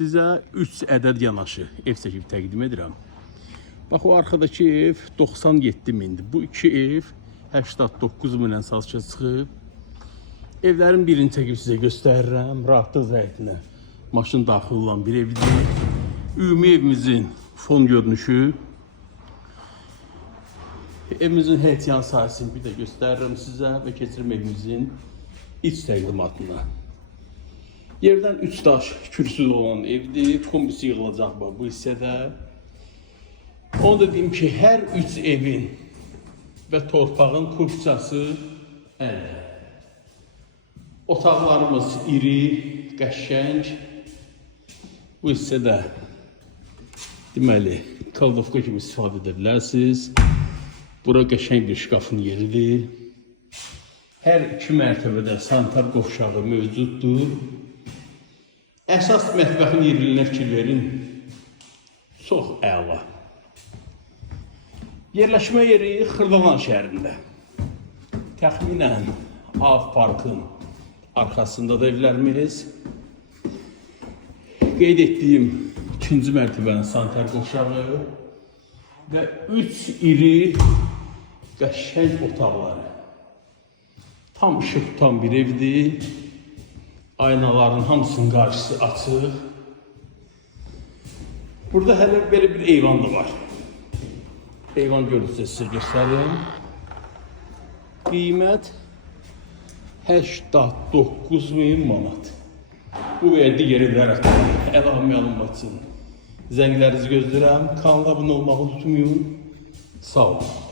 Sizə 3 ədəd yanaşı ev çəkib təqdim edirəm. Bax, o arxadakı ev 97 mindir. Bu iki ev 89 mindən satışa çıxıb. Evlərin birini çəkib sizə göstərirəm. Rahatlıq zəyitinə maşın daxil olan bir evdir. Ümumi evimizin fon görünüşü. Evimizin həyətyan sahəsini bir də göstərirəm sizə və keçirim evimizin iç təqdimatına. Yerdən 3 daş kürsülü olan evdir. Kombisi yığılacaq bu hissədə. Onu da deyim ki, hər 3 evin və torpağın kupçası əldə. Otaqlarımız iri, qəşəng. Bu hissədə deməli, kaldovka kimi istifadə edə bilərsiniz. Bura qəşəng bir şkafın yeridir. Hər 2 mərtəbədə sanitar qovşağı mövcuddur. Əsas mətbəxin yerinə fikir verin. Çox əla. Yerləşmə yeri Xırdalan şəhərində. Təxminən Ağ Parkın arxasında da evlərimiz. Qeyd etdiyim 2-ci mərtəbənin sanitar qovşağı və 3 iri qəşəng otaqları. Tam işıq tutan bir evdir. Aynaların hamısının qarşısı açıq. Burada hələ belə bir eyvan da var. Eyvan görüntüsü sizə göstərim. Qiymət 89.000 manat. Bu və digər evlər haqqında əlavə məlumat üçün zənglərinizi gözləyirəm. Kanala abunə olmağı unutmayın. Sağ olun.